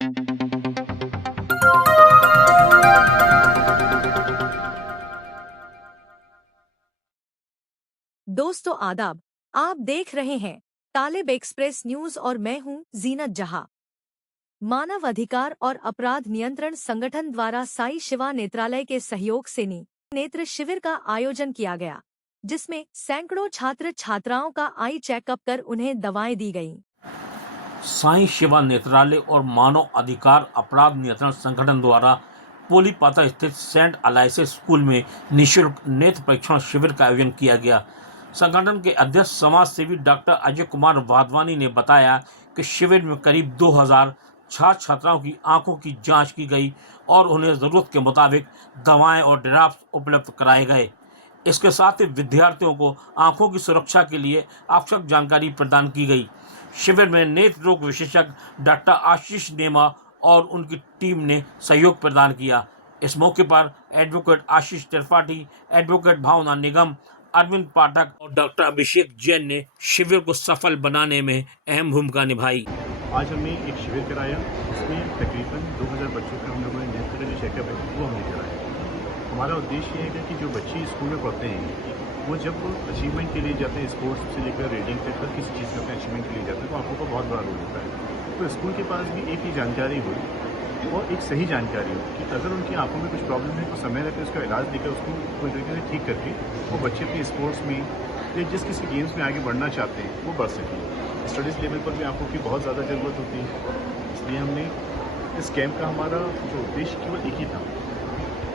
दोस्तों आदाब, आप देख रहे हैं तालिब एक्सप्रेस न्यूज और मैं हूं जीनत जहां। मानव अधिकार और अपराध नियंत्रण संगठन द्वारा साई शिवा नेत्रालय के सहयोग से नेत्र शिविर का आयोजन किया गया, जिसमें सैकड़ों छात्र छात्राओं का आई चेकअप कर उन्हें दवाएं दी गईं। साई शिवा नेत्रालय और मानव अधिकार अपराध नियंत्रण संगठन द्वारा पोलीपाता स्थित सेंट अलाइसेस स्कूल में निःशुल्क नेत्र परीक्षण शिविर का आयोजन किया गया। संगठन के अध्यक्ष समाज सेवी डॉक्टर अजय कुमार वाधवानी ने बताया कि शिविर में करीब 2000 छात्र छात्राओं की आंखों की जांच की गई और उन्हें जरूरत के मुताबिक दवाएं और ड्रॉप्स उपलब्ध कराए गए। इसके साथ ही विद्यार्थियों को आंखों की सुरक्षा के लिए आवश्यक जानकारी प्रदान की गई। शिविर में नेत्र रोग विशेषज्ञ डॉक्टर आशीष नेमा और उनकी टीम ने सहयोग प्रदान किया। इस मौके पर एडवोकेट आशीष त्रिपाठी, एडवोकेट भावना निगम, अरविंद पाठक और डॉक्टर अभिषेक जैन ने शिविर को सफल बनाने में अहम भूमिका निभाई। आज हमने एक शिविर कराया, इसमें तकरीबन 2000 बच्चों का हम लोगों ने नेत्र का जो चेकअप है वो हमने कराया। हमारा उद्देश्य है कि जो बच्चे स्कूल में पढ़ते हैं वो जब अचीवमेंट के लिए जाते हैं, स्पोर्ट्स से लेकर रीडिंग तक हर किसी चीज़ में अपने अचीवमेंट के लिए जाते हैं, तो आंखों का बहुत बड़ा रोल होता है। तो स्कूल के पास भी एक ही जानकारी हो और एक सही जानकारी हो कि अगर उनकी आंखों में कुछ प्रॉब्लम है तो समय रहते उसका इलाज देकर उसको पूरी तरीके से ठीक करके वो बच्चे अपने स्पोर्ट्स में या जिस किसी गेम्स में आगे बढ़ना चाहते हैं वो बढ़ सकें। स्टडीज़ लेवल पर भी आंखों की बहुत ज़्यादा ज़रूरत होती है, इसलिए हमने इस कैंप का हमारा जो उद्देश्य केवल एक ही था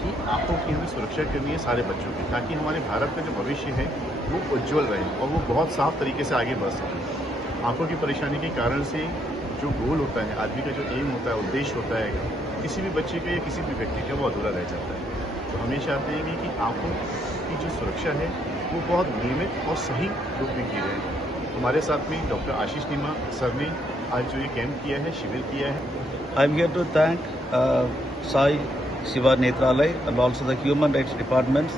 कि आंखों की हमें सुरक्षा करनी है सारे बच्चों की, ताकि हमारे भारत का जो भविष्य है वो उज्ज्वल रहे और वो बहुत साफ तरीके से आगे बढ़ सके। आंखों की परेशानी के कारण से जो गोल होता है, आदमी का जो एम होता है, उद्देश्य होता है, किसी भी बच्चे का या किसी भी व्यक्ति का वो अधूरा रह जाता है। तो हमें चाहते हैं कि आंखों की जो सुरक्षा है वो बहुत नियमित और सही रूप में की जाए। हमारे साथ में डॉक्टर आशीष नीमा सर ने आज जो ये कैंप किया है, शिविर किया है। I am here to thank Sai Shiva Netralaya and also the Human Rights Departments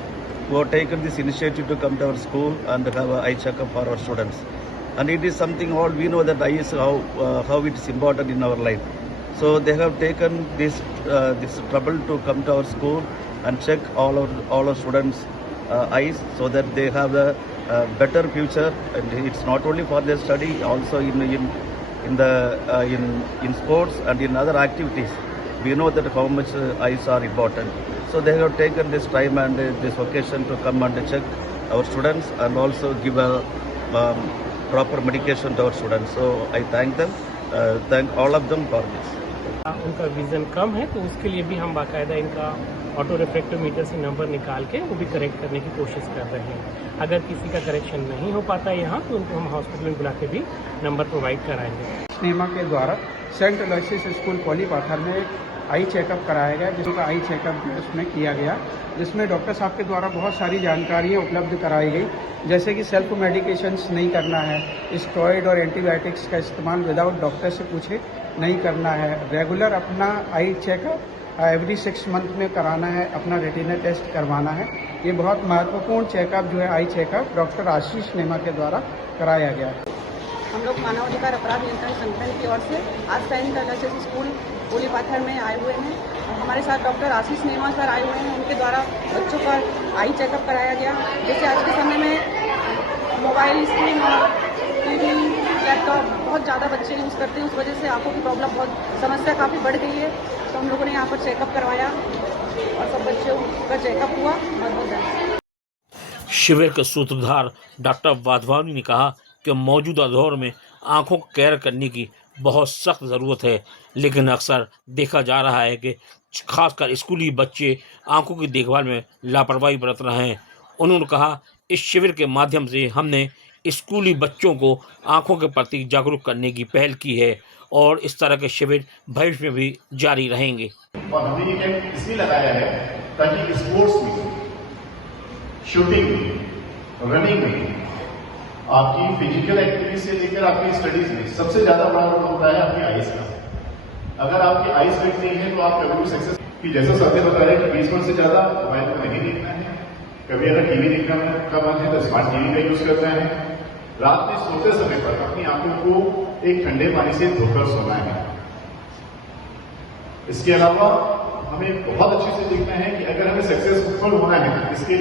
who have taken this initiative to come to our school and have an eye checkup for our students. And it is something all we know that eye is how it is important in our life. So they have taken this trouble to come to our school and check all our students' eyes so that they have a better future. And it's not only for their study, also in sports and in other activities. We know that how much eyes are important. So they have taken this time and this occasion to come and check our students and also give a proper medication to our students. So I thank them, thank all of them for this. उनका vision कम है तो उसके लिए भी हम बाकायदा इनका auto reflectometer से नंबर निकाल के वो भी करेक्ट करने की कोशिश कर रहे हैं। अगर किसी का करेक्शन नहीं हो पाता यहाँ तो उनको हम हॉस्पिटल में बुला के भी नंबर प्रोवाइड कराएंगे। सिनेमा के द्वारा सेंट अलाइसेस स्कूल पोलीपाथर में आई चेकअप कराया गया, जिसका आई चेकअप उसमें किया गया, जिसमें डॉक्टर साहब के द्वारा बहुत सारी जानकारियाँ उपलब्ध कराई गई, जैसे कि सेल्फ मेडिकेशंस नहीं करना है, स्टेरॉइड और एंटीबायोटिक्स का इस्तेमाल विदाउट डॉक्टर से पूछे नहीं करना है, रेगुलर अपना आई चेकअप एवरी 6 मंथ में कराना है, अपना रेटिना टेस्ट करवाना है। ये बहुत महत्वपूर्ण चेकअप जो है आई चेकअप डॉक्टर आशीष नेमा के द्वारा कराया गया। हम लोग मानवाधिकार अपराध नियंत्रण संगठन की ओर से आज सेंट अलाइसेस स्कूल पोलीपाथर में आए हुए हैं और हमारे साथ डॉक्टर आशीष नेमा सर आए हुए हैं। उनके द्वारा बच्चों का आई चेकअप कराया गया। जैसे आज के समय में मोबाइल स्क्रीन और टीवी, लैपटॉप बहुत ज़्यादा बच्चे यूज़ करते हैं, उस वजह से आंखों की प्रॉब्लम बहुत समस्या काफ़ी बढ़ गई है। तो हम लोगों ने यहाँ पर चेकअप करवाया और सब बच्चों का चेकअप हुआ। बहुत धन्यवाद। शिविर के सूत्रधार डॉक्टर वाधवानी ने कहा कि मौजूदा दौर में आंखों को केयर करने की बहुत सख्त ज़रूरत है, लेकिन अक्सर देखा जा रहा है कि खासकर स्कूली बच्चे आंखों की देखभाल में लापरवाही बरत रहे हैं। उन्होंने कहा इस शिविर के माध्यम से हमने स्कूली बच्चों को आंखों के प्रति जागरूक करने की पहल की है और इस तरह के शिविर भविष्य में भी जारी रहेंगे। और हमने ये कैंप इसलिए लगाया है ताकि स्पोर्ट्स में, शूटिंग में, रनिंग में, आपकी फिजिकल एक्टिविटी से लेकर आपकी स्टडीज में सबसे ज्यादा बड़ा रोल होता है आपकी आइज का। अगर आपकी आइज फिट नहीं है तो आप कभी भी सक्सेस की, जैसा सर ने बताया कि 20 मिनट से ज्यादा मोबाइल को नहीं देखना है। कभी अगर टीवी देखना का मन है तो स्मार्ट टीवी का यूज करना है। रात में सोते समय पर अपनी आंखों को एक ठंडे पानी से धोकर सोना है। इसके अलावा हमें बहुत अच्छे से देखना है कि अगर हमें सक्सेसफुल होना है इसके